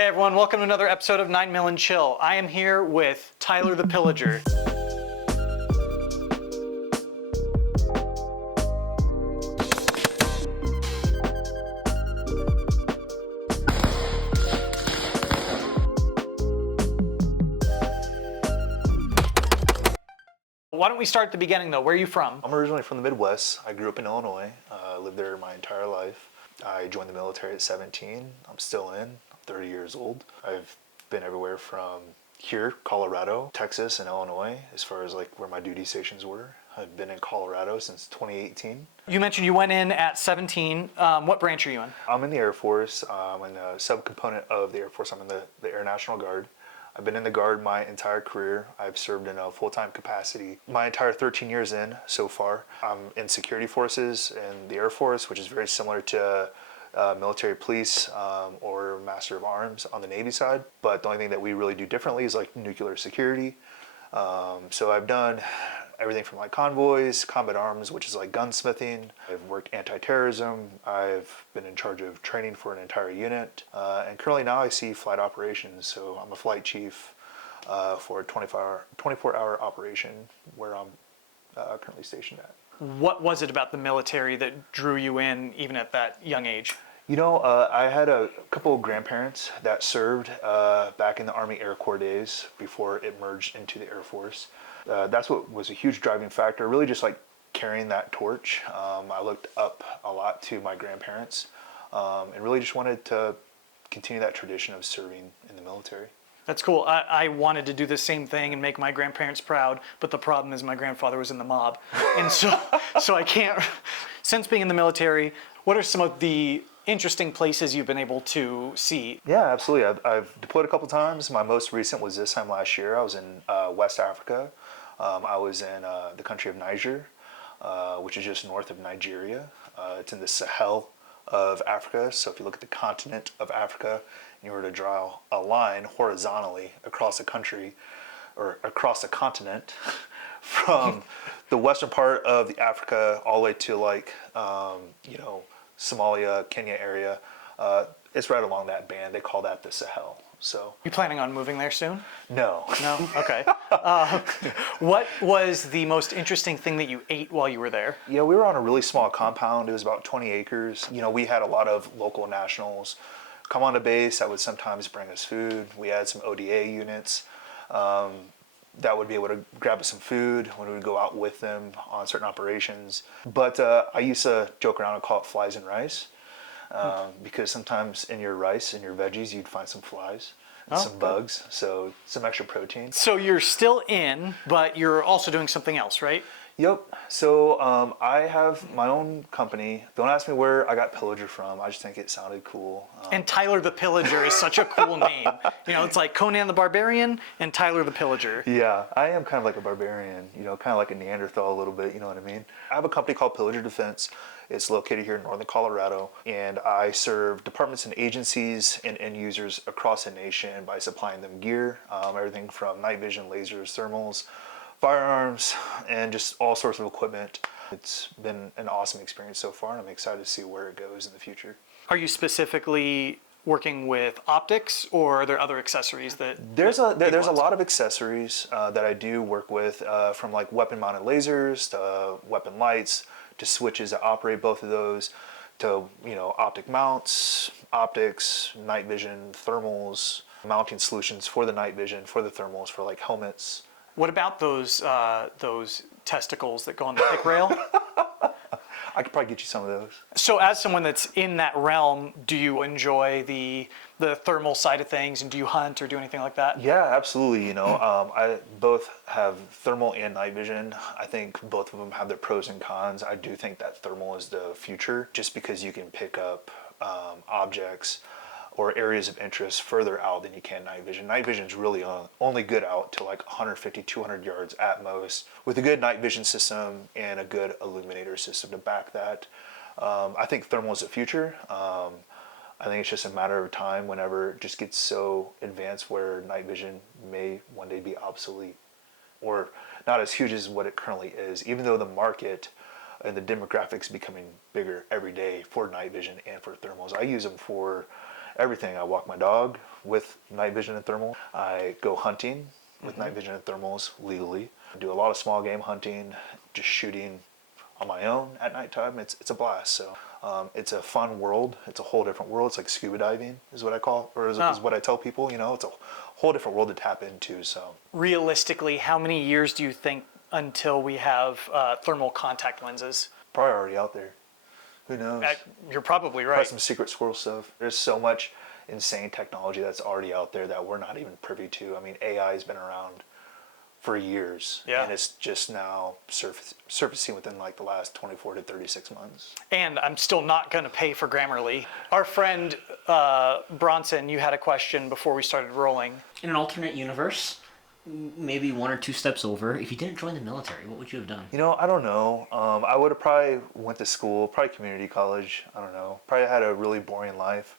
Hey everyone, welcome to another episode of 9 Mill and Chill. I am here with Tyler the Pillager. Why don't we start at the beginning though? Where are you from? I'm originally from the Midwest. I grew up in Illinois. Lived there my entire life. I joined the military at 17. I'm still in. I'm 30 years old. I've been everywhere from here, Colorado, Texas, and Illinois, as far as like where my duty stations were. I've been in Colorado since 2018. You mentioned you went in at 17. What branch are you in? I'm in the Air Force. I'm in a subcomponent of the Air Force. I'm in the Air National Guard. I've been in the Guard my entire career. I've served in a full-time capacity my entire 13 years in so far. I'm in security forces in the Air Force, which is very similar to military police or Master of Arms on the Navy side. But the only thing that we really do differently is like nuclear security. So I've done everything from like convoys, combat arms, which is like gunsmithing. I've worked anti-terrorism. I've been in charge of training for an entire unit. And currently now I see flight operations. So I'm a flight chief for a 24-hour operation where I'm currently stationed at. What was it about the military that drew you in even at that young age? You know, I had a couple of grandparents that served back in the Army Air Corps days before it merged into the Air Force. That's what was a huge driving factor, really just like carrying that torch. I looked up a lot to my grandparents and really just wanted to continue that tradition of serving in the military. That's cool. I wanted to do the same thing and make my grandparents proud, but the problem is my grandfather was in the mob. And so I can't. Since being in the military, what are some of the interesting places you've been able to see? Yeah, absolutely. I've deployed a couple times. My most recent was this time last year. I was in West Africa. I was in the country of Niger, which is just north of Nigeria. It's in the Sahel of Africa. So if you look at the continent of Africa, and you were to draw a line horizontally across the country or across the continent from the western part of the Africa all the way to like, Somalia, Kenya area, it's right along that band. They call that the Sahel. So You planning on moving there soon? no. No? Okay. What was the most interesting thing that you ate while you were there? Yeah, we were on a really small compound. It was about 20 acres. You know, we had a lot of local nationals come on to base that would sometimes bring us food. We had some ODA units that would be able to grab us some food when we would go out with them on certain operations. But I used to joke around and call it flies and rice because sometimes in your rice and your veggies you'd find some flies and some bugs, so some extra protein. So you're still in, but you're also doing something else, right? Yep. So I have my own company. Don't ask me where I got Pillager from. I just think it sounded cool. And Tyler the Pillager is such a cool name. You know, it's like Conan the Barbarian and Tyler the Pillager. Yeah, I am kind of like a barbarian, you know, kind of like a Neanderthal a little bit, you know what I mean? I have a company called Pillager Defense. It's located here in northern Colorado, and I serve departments and agencies and end users across the nation by supplying them gear, everything from night vision, lasers, thermals, firearms, and just all sorts of equipment. It's been an awesome experience so far, and I'm excited to see where it goes in the future. Are you specifically working with optics, or are there other accessories that There's a lot of accessories that I do work with, from like weapon mounted lasers to weapon lights to switches that operate both of those, to optic mounts, optics, night vision, thermals, mounting solutions for the night vision, for the thermals, for like helmets. What about those testicles that go on the pick rail? I could probably get you some of those. So as someone that's in that realm, do you enjoy the thermal side of things, and do you hunt or do anything like that? Yeah, absolutely. I both have thermal and night vision. I think both of them have their pros and cons. I do think that thermal is the future, just because you can pick up objects or areas of interest further out than you can night vision. Night vision is really only good out to like 150, 200 yards at most, with a good night vision system and a good illuminator system to back that. I think thermal is the future. I think it's just a matter of time whenever it just gets so advanced where night vision may one day be obsolete, or not as huge as what it currently is, even though the market and the demographics becoming bigger every day for night vision and for thermals. I use them for everything. I walk my dog with night vision and thermal. I go hunting with night vision and thermals legally. I do a lot of small game hunting, just shooting on my own at nighttime. It's a blast. So it's a fun world. It's a whole different world. It's like scuba diving is what I call, or is what I tell people. You know, it's a whole different world to tap into. So Realistically, how many years do you think until we have thermal contact lenses? probably already out there. Who knows? You're probably Probably right. some secret squirrel stuff. There's so much insane technology that's already out there that we're not even privy to. I mean, AI has been around for years, Yeah. and it's just now surfacing within like the last 24 to 36 months. And I'm still not going to pay for Grammarly. Our friend Bronson, you had a question before we started rolling. In an alternate universe, maybe 1 or 2 steps over, if you didn't join the military, what would you have done? You know, I don't know. I would have probably went to school, probably community college. I don't know. Probably had a really boring life.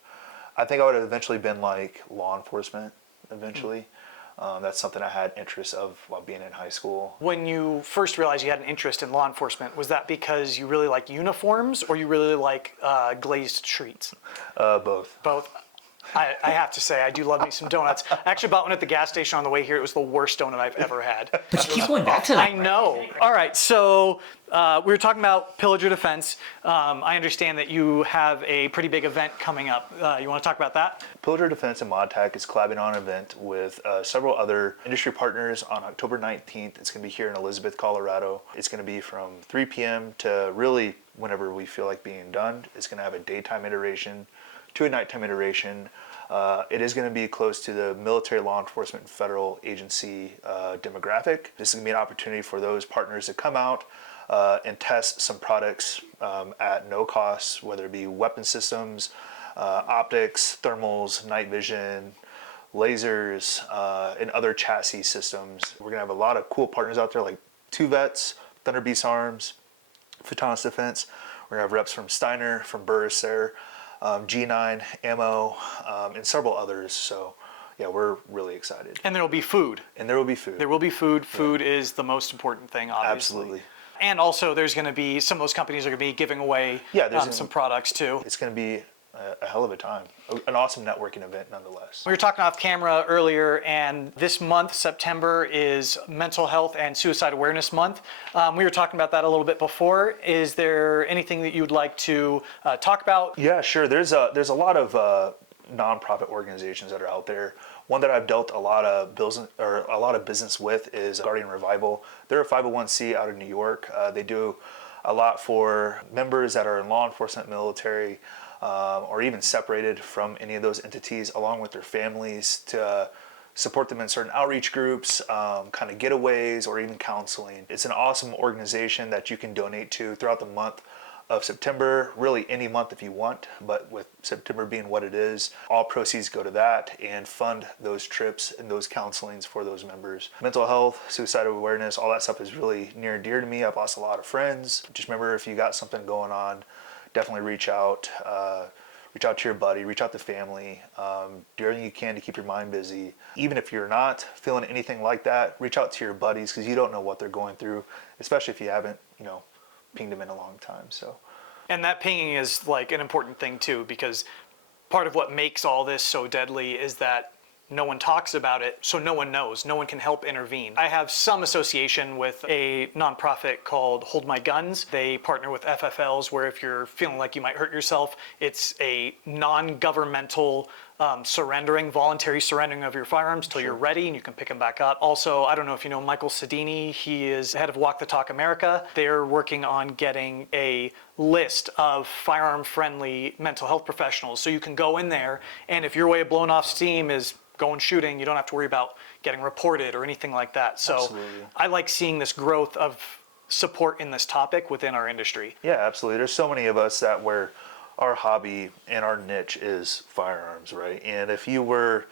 I think I would have eventually been like law enforcement. Eventually, that's something I had interest of while being in high school. When you first realized you had an interest in law enforcement, was that because you really like uniforms or you really like glazed streets? Both. Both. I have to say, I do love me some donuts. I actually bought one at the gas station on the way here. It was the worst donut I've ever had. But you keep going back to I that. know. All right, so we were talking about Pillager Defense. I understand that you have a pretty big event coming up. You want to talk about that? Pillager Defense and ModTech is collabing on an event with several other industry partners on October 19th. It's going to be here in Elizabeth, Colorado. It's going to be from 3 p.m. to really whenever we feel like being done. It's going to have a daytime iteration to a nighttime iteration. It is going to be close to the military, law enforcement, and federal agency demographic. This is going to be an opportunity for those partners to come out and test some products at no cost, whether it be weapon systems, optics, thermals, night vision, lasers, and other chassis systems. We're going to have a lot of cool partners out there like 2 Vets, Thunder Beast Arms, Photonis Defense. We're going to have reps from Steiner, from Burris there, G9, Ammo, and several others. So yeah, we're really excited. And there will be food. And there will be food. There will be food. Food is the most important thing, obviously. Absolutely. And also, there's going to be, some of those companies are going to be giving away some products too. It's going to be a hell of a time. An awesome networking event nonetheless. We were talking off camera earlier, and this month, September, is Mental Health and Suicide Awareness Month. We were talking about that a little bit before. Is there anything that you'd like to talk about? Yeah, sure. There's a lot of nonprofit organizations that are out there. One that I've dealt a lot of business with is Guardian Revival. They're a 501c out of New York. They do a lot for members that are in law enforcement, military, or even separated from any of those entities, along with their families, to support them in certain outreach groups, kind of getaways, or even counseling. It's an awesome organization that you can donate to throughout the month of September, really any month if you want, but with September being what it is, all proceeds go to that and fund those trips and those counselings for those members. Mental health, suicide awareness, all that stuff is really near and dear to me. I've lost a lot of friends. Just remember, if you got something going on, definitely reach out to your buddy, reach out to family, do everything you can to keep your mind busy. Even if you're not feeling anything like that, reach out to your buddies, because you don't know what they're going through, especially if you haven't, pinged them in a long time. So, And that pinging is like an important thing too, because part of what makes all this so deadly is that no one talks about it, so no one knows. No one can help intervene. I have some association with a nonprofit called Hold My Guns. They partner with FFLs, where if you're feeling like you might hurt yourself, it's a non-governmental voluntary surrendering of your firearms till you're ready, and you can pick them back up. Also, I don't know if you know Michael Sedini. He is head of Walk the Talk America. They're working on getting a list of firearm-friendly mental health professionals, so you can go in there, and if your way of blowing off steam is going shooting, you don't have to worry about getting reported or anything like that. So Absolutely. I like seeing this growth of support in this topic within our industry. yeah, absolutely. There's so many of us that where our hobby and our niche is firearms, right? And if you were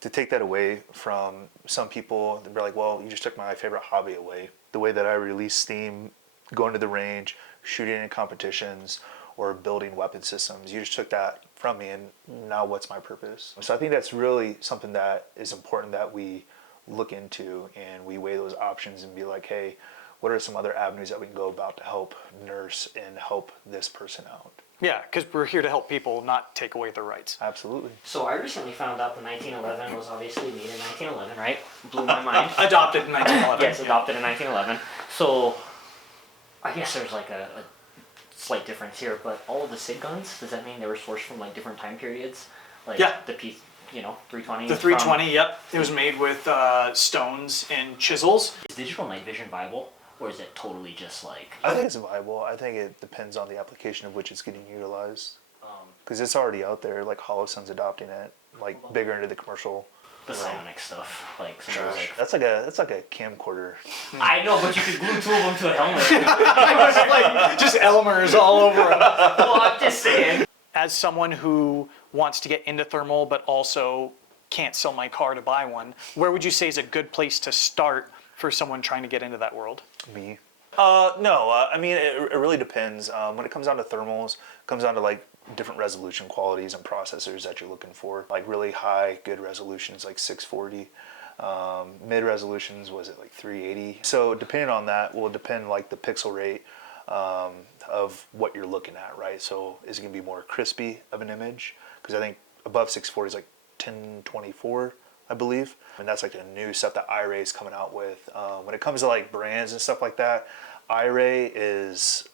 to take that away from some people, they'd be like, well, you just took my favorite hobby away. The way that I release steam, going to the range, shooting in competitions, or building weapon systems, you just took that from me, and now what's my purpose? So I think that's really something that is important that we look into, and we weigh those options and be like, hey, what are some other avenues that we can go about to help nurse and help this person out? Yeah, because we're here to help people, not take away their rights. Absolutely. So I recently found out that 1911 was obviously made in 1911, right? Blew my mind. Adopted in 1911. Yes, adopted in 1911. So I guess there's like a slight difference here, but all of the SIG guns, does that mean they were sourced from like different time periods? Like Yeah. the 320. The 320, yep. It was made with stones and chisels. Is digital night vision viable, or is it totally just like? I think it's viable. I think it depends on the application of which it's getting utilized. Because it's already out there, like HoloSun's adopting it, like bigger into the commercial. The psionic stuff, like some of those, like That's like a camcorder. I know, but you could glue two of them to a helmet. Like, just Elmers all over them. Well, I'm just saying. As someone who wants to get into thermal but also can't sell my car to buy one, where would you say is a good place to start for someone trying to get into that world? Me? No, I mean, it really depends. When it comes down to thermals, it comes down to like different resolution qualities and processors that you're looking for. Like really high, good resolutions like 640. Mid resolutions, was it like 380? So depending on that will depend like the pixel rate of what you're looking at, right? So is it gonna be more crispy of an image? Because I think above 640 is like 1024, I believe. And that's like the new stuff that iRay is coming out with. When it comes to like brands and stuff like that, iRay is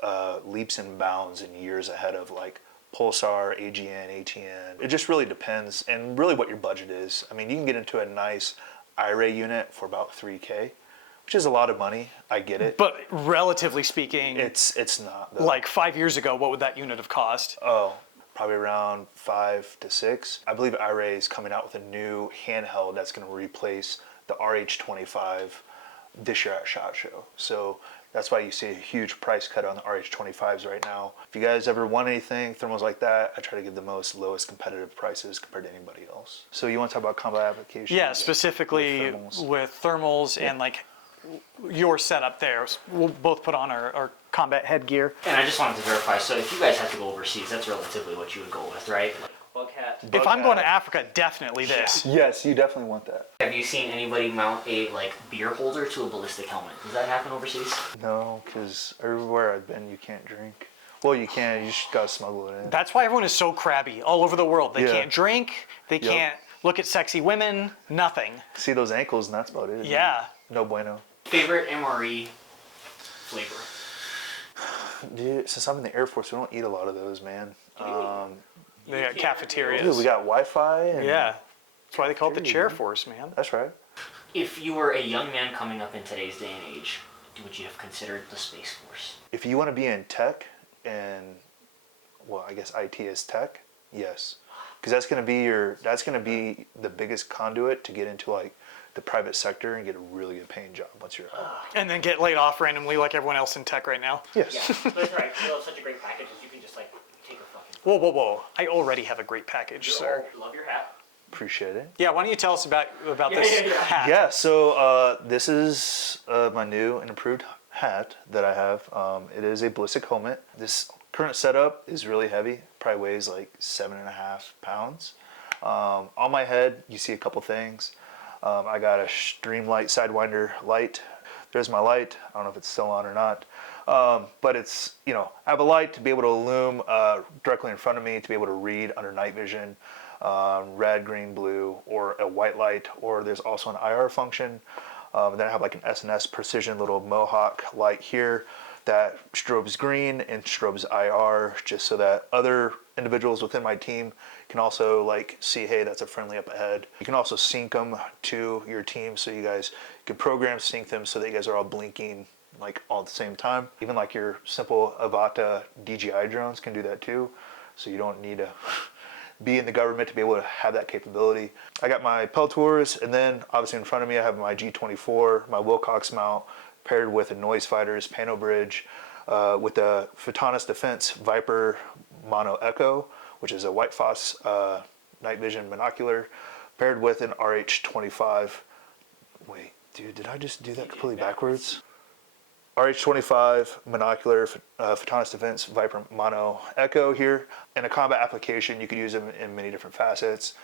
leaps and bounds and years ahead of like Pulsar, AGN, ATN. It just really depends, and really what your budget is. I mean, you can get into a nice iRay unit for about $3K, which is a lot of money. I get it. But relatively speaking, It's not though. like 5 years ago, what would that unit have cost? Oh, probably around 5 to 6. I believe iRay is coming out with a new handheld that's going to replace the RH25 this year at SHOT Show. So that's why you see a huge price cut on the RH25s right now. If you guys ever want anything, thermals like that, I try to give the lowest competitive prices compared to anybody else. So you want to talk about combat applications? Yeah, specifically with thermals and like your setup there. We'll both put on our combat headgear. And I just wanted to verify, so if you guys had to go overseas, that's relatively what you would go with, right? Like bug hat. If I'm going to Africa, definitely this. Yes, you definitely want that. Have you seen anybody mount a like beer holder to a ballistic helmet? Does that happen overseas? No, because everywhere I've been, you can't drink. Well, you can. You just gotta smuggle it in. That's why everyone is so crabby all over the world. They Yeah. can't drink. They Yep. can't look at sexy women. Nothing. See those ankles, and that's about it. Yeah. No bueno. Favorite MRE flavor? Dude, since I'm in the Air Force, we don't eat a lot of those, man. They got cafeterias. Dude, we got Wi-Fi. And Yeah. That's why they call it the chair Dude. force, man. That's right. If you were a young man coming up in today's day and age, would you have considered the Space Force? If you want to be in tech, and well, I guess IT is tech, yes, because that's gonna be the biggest conduit to get into like the private sector and get a really good paying job once you're out. And then get laid off randomly like everyone else in tech right now. Yes. Yeah, that's right. You have such a great package that you can just like take a fucking. Whoa, whoa, whoa. I already have a great package, sir. Love your hat. Appreciate it. Yeah, why don't you tell us about this Yeah. hat? Yeah, so this is my new and improved hat that I have. It is a ballistic helmet. This current setup is really heavy, probably weighs like 7.5 pounds. On my head, you see a couple things. I got a Streamlight Sidewinder light. There's my light. I don't know if it's still on or not. But it's, I have a light to be able to illume directly in front of me, to be able to read under night vision, red, green, blue, or a white light, or there's also an IR function. Then I have like an SNS precision little Mohawk light here that strobes green and strobes IR, just so that other individuals within my team can also like see, hey, that's a friendly up ahead. You can also sync them to your team, so you guys can program sync them so that you guys are all blinking like all at the same time. Even like your simple Avata DJI drones can do that too, so you don't need to be in the government to be able to have that capability. I got my Peltours, and then obviously in front of me I have my G24, my Wilcox mount, paired with a Noise Fighters Pano Bridge, with the Photonis Defense Viper Mono Echo, which is a White Phos night vision binocular, paired with an RH25. Wait, dude, did I just do that completely backwards? RH25 monocular, Photonis Defense Viper Mono Echo here. In a combat application, you could use them in many different facets.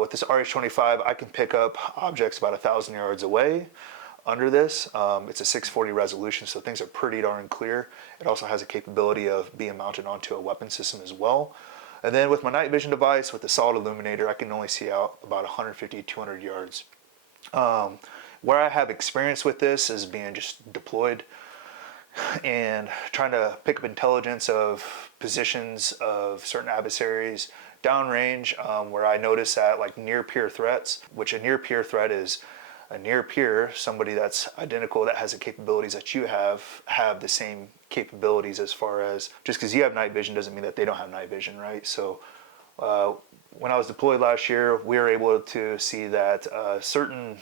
With this RH25, I can pick up objects about 1,000 yards away. under this. It's a 640 resolution, so things are pretty darn clear. It also has a capability of being mounted onto a weapon system as well. And then with my night vision device, with the solid illuminator, I can only see out about 150, 200 yards. Where I have experience with this is being just deployed and trying to pick up intelligence of positions of certain adversaries downrange, where I notice that like near peer threats, which a near peer threat is a near peer, somebody that's identical that has the capabilities that you have the same capabilities, as far as just because you have night vision doesn't mean that they don't have night vision, right? So when I was deployed last year, we were able to see that certain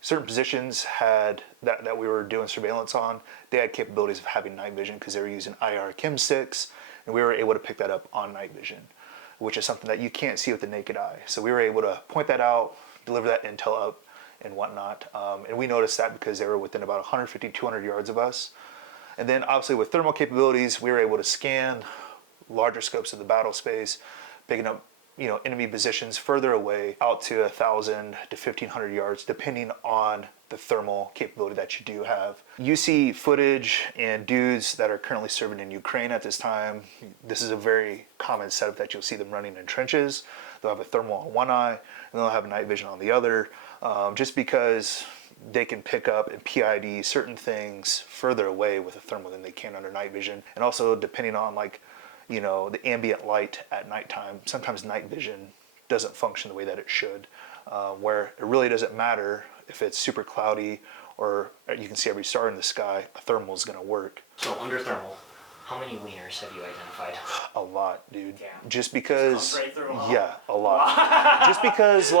positions had that we were doing surveillance on, they had capabilities of having night vision because they were using IR chem sticks, and we were able to pick that up on night vision, which is something that you can't see with the naked eye. So we were able to point that out, deliver that intel up and whatnot. And we noticed that because they were within about 150, 200 yards of us. And then obviously with thermal capabilities, we were able to scan larger scopes of the battle space, picking up enemy positions further away out to 1,000 to 1,500 yards, depending on the thermal capability that you do have. You see footage and dudes that are currently serving in Ukraine at this time. This is a very common setup that you'll see them running in trenches. They'll have a thermal on one eye, and they'll have night vision on the other, just because they can pick up and PID certain things further away with a thermal than they can under night vision. And also depending on the ambient light at nighttime, sometimes night vision doesn't function the way that it should, where it really doesn't matter if it's super cloudy or you can see every star in the sky, a thermal is going to work. So under thermal, how many wieners have you identified? A lot, dude. Yeah. Just because, Right through them all. yeah, a lot. Just because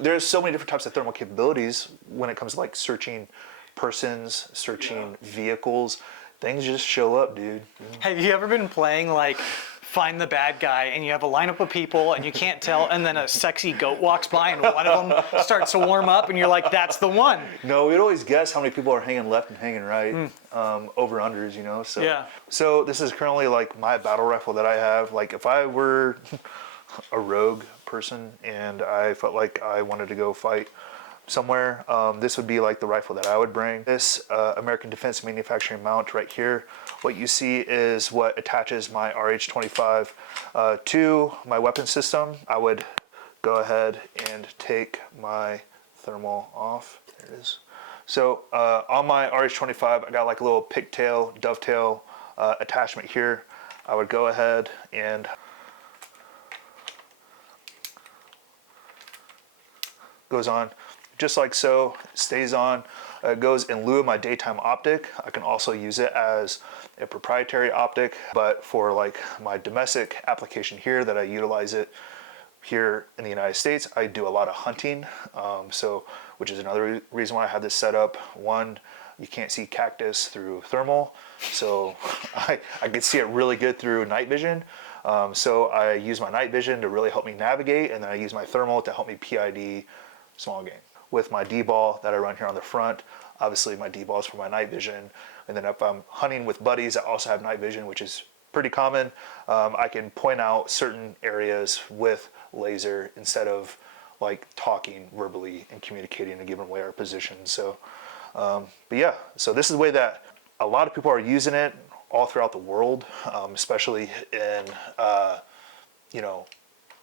there's so many different types of thermal capabilities when it comes to searching persons, searching vehicles. Things just show up, dude. Have you ever been playing find the bad guy and you have a lineup of people and you can't tell, and then a sexy goat walks by and one of them starts to warm up and you're like, that's the one? No, we'd always guess how many people are hanging left and hanging right, over unders, So Yeah. So this is currently my battle rifle that I have. If I were a rogue person and I felt like I wanted to go fight somewhere, this would be the rifle that I would bring. This American Defense Manufacturing mount right here, what you see is what attaches my RH-25 to my weapon system. I would go ahead and take my thermal off. There it is. So on my RH-25, I got a little pigtail, dovetail attachment here. I would go ahead and goes on just like so, stays on. It goes in lieu of my daytime optic. I can also use it as a proprietary optic, but for my domestic application here that I utilize it here in the United States, I do a lot of hunting, which is another reason why I have this set up. One, you can't see cactus through thermal, so I can see it really good through night vision. So I use my night vision to really help me navigate, and then I use my thermal to help me PID small game. With my D-ball that I run here on the front, obviously my D-ball is for my night vision, and then if I'm hunting with buddies that also have night vision, which is pretty common, I can point out certain areas with laser instead of talking verbally and communicating and giving away our position. So, but yeah, so this is the way that a lot of people are using it all throughout the world, especially in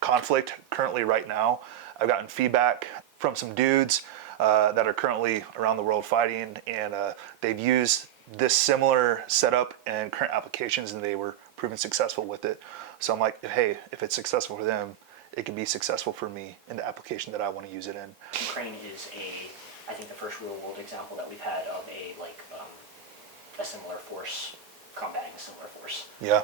conflict currently right now. I've gotten feedback from some dudes that are currently around the world fighting, and they've used this similar setup in current applications and they were proven successful with it. So I'm like, hey, if it's successful for them, it can be successful for me in the application that I want to use it in. Ukraine is I think the first real world example that we've had of a similar force combating a similar force. Yeah.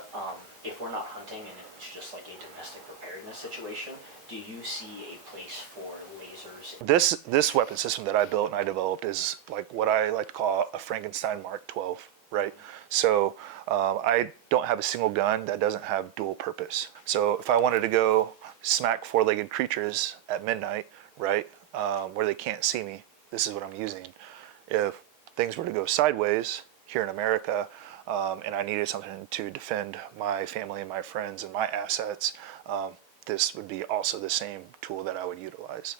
If we're not hunting and it's just a domestic preparedness situation, do you see a place for lasers? This weapon system that I built and I developed is what I like to call a Frankenstein Mark 12, right? So I don't have a single gun that doesn't have dual purpose. So if I wanted to go smack four-legged creatures at midnight, right, where they can't see me, this is what I'm using. If things were to go sideways here in America, and I needed something to defend my family and my friends and my assets, this would be also the same tool that I would utilize.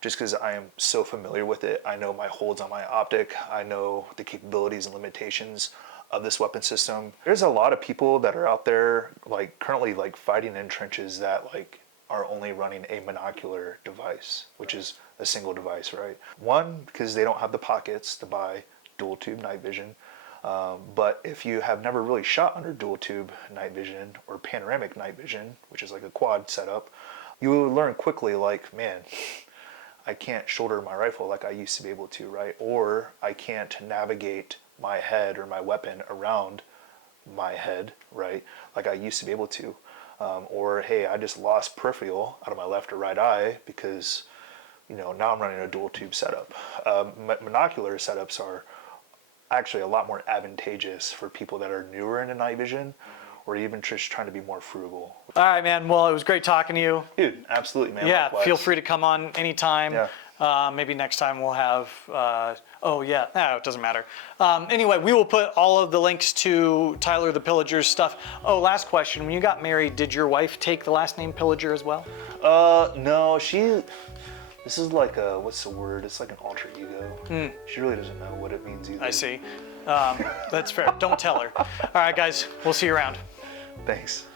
just because I am so familiar with it. I know my holds on my optic. I know the capabilities and limitations of this weapon system. There's a lot of people that are out there like currently like fighting in trenches that like are only running a monocular device, which is a single device, right? One, because they don't have the pockets to buy dual tube night vision. But if you have never really shot under dual tube night vision or panoramic night vision, which is like a quad setup, you will learn quickly like, man, I can't shoulder my rifle like I used to be able to, right? Or I can't navigate my head or my weapon around my head, right? Like I used to be able to. Or hey, I just lost peripheral out of my left or right eye because, you know, now I'm running a dual tube setup. Monocular setups are actually a lot more advantageous for people that are newer into night vision or even just trying to be more frugal. All right, man. Well, it was great talking to you. Dude, absolutely, man. Yeah, Likewise. feel free to come on anytime. Yeah. Maybe next time we'll have, oh yeah, no, it doesn't matter. Anyway, we will put all of the links to Tyler the Pillager's stuff. Oh, last question. When you got married, did your wife take the last name Pillager as well? No, this is like a, what's the word? It's like an alter ego. She really doesn't know what it means either. I see. That's fair. Don't tell her. All right, guys, we'll see you around. Thanks.